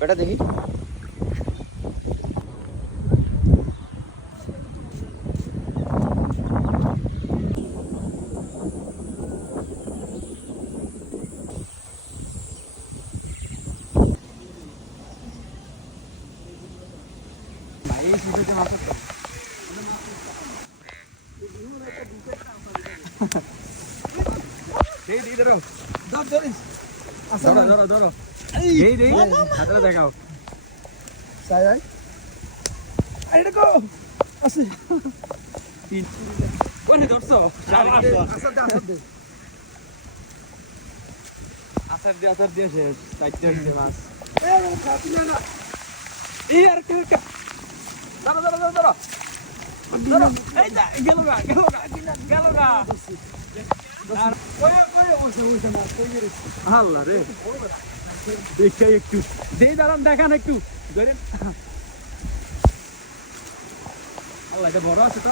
বেটা দেখি এই সুযোগে মাছ তো দেই দেই আচ্ছা ধরো দেই হাতটা দেখাও সাই আই আই দেখো আছে তিন কোনে ধরছো আচ্ছা দে আচ্ছা দে আসার আসার শেষ চারটে মাছ না এই আর কে এই গেল গা গেল গা গেল গা আর ওই ওই ওই ওই মাছ আল্লাহ রে দেখে একটু। যেই দাঁড়ান দেখান একটু। ধরেন। আল্লাহ এটা বড় আছে তো?